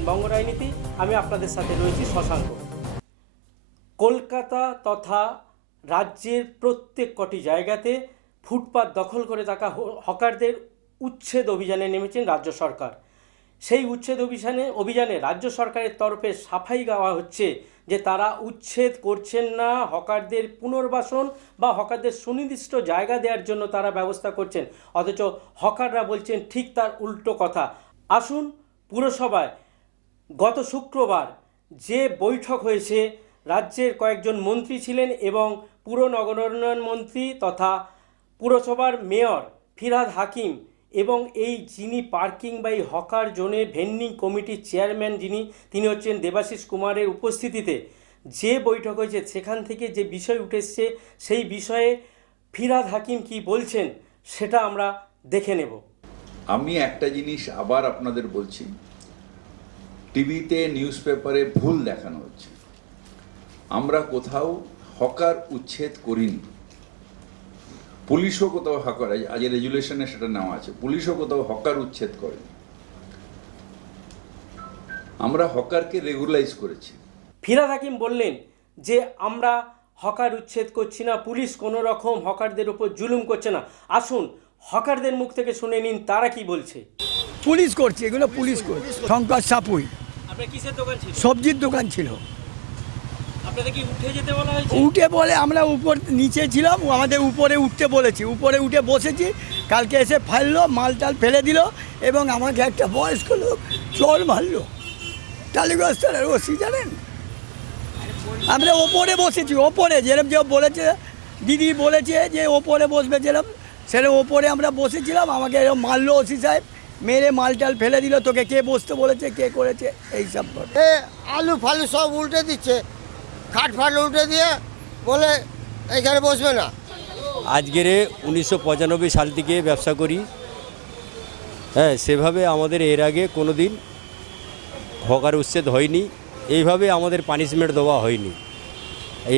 দেখছেন বঙ্গ রাজনীতি। আমি আপনাদের সাথে রয়েছি শশাঙ্ক। কলকাতা তথা রাজ্যের প্রত্যেক কটি জায়গাতে ফুটপাত দখল করে থাকা হকারদের উচ্ছেদ অভিযানে নেমেছেন রাজ্য সরকার। সেই উচ্ছেদ অভিযানে রাজ্য সরকারের তরফে সাফাই গাওয়া হচ্ছে যে তারা উচ্ছেদ করছেন না, হকারদের পুনর্বাসন বা হকারদের সুনির্দিষ্ট জায়গা দেওয়ার জন্য তারা ব্যবস্থা করছেন। অথচ হকাররা বলছেন ঠিক তার উল্টো কথা। আসুন, পুরসভায় গত শুক্রবার যে বৈঠক হয়েছে, রাজ্যের কয়েকজন মন্ত্রী ছিলেন এবং পুর নগরোন্নয়ন মন্ত্রী তথা পুরসভার মেয়র ফিরহাদ হাকিম এবং এই যিনি পার্কিং বা এই হকার জোনে ভেন্ডিং কমিটির চেয়ারম্যান তিনি হচ্ছেন দেবাশিস কুমারের উপস্থিতিতে যে বৈঠক হয়েছে, সেখান থেকে যে বিষয় উঠে এসছে সেই বিষয়ে ফিরহাদ হাকিম কি বলছেন সেটা আমরা দেখে নেব। আমি একটা জিনিস আবার আপনাদের বলছি, টিভিতে নিউজ পেপারে ভুল দেখানো হচ্ছে। আমরা কোথাও হকার উচ্ছেদ করিনি, পুলিশও কোথাও হকার, আজ রেজুলেশনে সেটা নেওয়া আছে, পুলিশও কোথাও হকার উচ্ছেদ করেনি। আমরা হকারকে রেগুলাইজ করেছি। ফিরহাদ হাকিম বললেন যে আমরা হকার উচ্ছেদ করছি না, পুলিশ কোনো রকম হকারদের উপর জুলুম করছে না। আসুন হকারদের মুখ থেকে শুনে নিন তারা কি বলছে। পুলিশ করছে, এগুলো পুলিশ করছে। শঙ্কর সাপুই। আপনার কিসের দোকান ছিল? সবজির দোকান ছিল। আপনাদের কি উঠে যেতে বলা হয়েছে? উঠে বলে আমরা নিচে ছিলাম, আমাদের উপরে উঠতে বলেছি, উপরে উঠে বসেছি। কালকে এসে ফেললো, মালটাল ফেলে দিল এবং আমাকে একটা বয়স্ক লোক চল মারলো। টালিগঞ্জ থানার ওসি জানেন, আমরা ওপরে বসেছি, ওপরে যেরকম যে বলেছে দিদি বলেছে যে ওপরে বসবে যেরকম, সেরকম ওপরে আমরা বসেছিলাম। আমাকে এরকম মারলো ওসি সাহেব, মেরে মালটাল ফেলে দিল। তোকে কে বসতে বলেছে, কে করেছে, এইসব আলু ফালু সব উল্টে দিচ্ছে, খাট ফাট উল্টে দিয়ে বলে এইখানে বসবে না। আজকের 1995 সাল থেকে ব্যবসা করি। হ্যাঁ, সেভাবে আমাদের এর আগে কোনো দিন হকার উচ্ছেদ হয়নি, এইভাবে আমাদের পানিশমেন্ট দেওয়া হয়নি।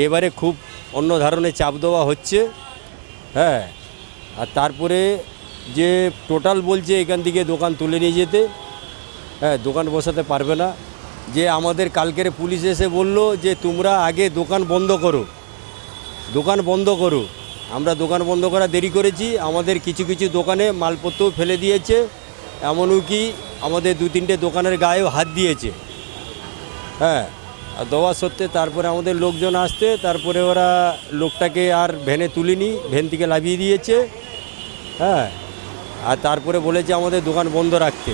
এবারে খুব অন্য ধরনের চাপ দেওয়া হচ্ছে। হ্যাঁ, আর তারপরে যে টোটাল বলছে এখান থেকে দোকান তুলে নিয়ে যেতে, হ্যাঁ, দোকান বসাতে পারবে না। যে আমাদের কালকের পুলিশ এসে বলল যে তোমরা আগে দোকান বন্ধ করো, দোকান বন্ধ করো। আমরা দোকান বন্ধ করা দেরি করেছি, আমাদের কিছু কিছু দোকানে মালপত্র ফেলে দিয়েছে, এমনকি আমাদের 2-3টে দোকানের গায়েও হাত দিয়েছে। হ্যাঁ, আর দেওয়া সত্ত্বে তারপরে আমাদের লোকজন আসতে, তারপরে ওরা লোকটাকে আর ভ্যানে তুলিনি, ভ্যান থেকে লাভিয়ে দিয়েছে। হ্যাঁ, আর তারপরে বলেছে আমাদের দোকান বন্ধ রাখতে।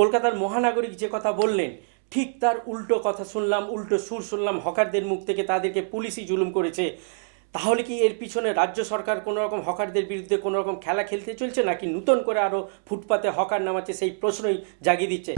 কলকাতার মহানাগরিক যে কথা বললেন ঠিক তার উল্টো কথা শুনলাম, উল্টো সুর শুনলাম হকারদের মুখ থেকে। তাদেরকে পুলিশই জুলুম করেছে। তাহলে কি এর পিছনে রাজ্য সরকার কোনো রকম হকারদের বিরুদ্ধে কোনো রকম খেলা খেলতে চলছে, নাকি নতুন করে আরও ফুটপাতে হকার নামাচ্ছে, সেই প্রশ্নই জাগিয়ে দিচ্ছে।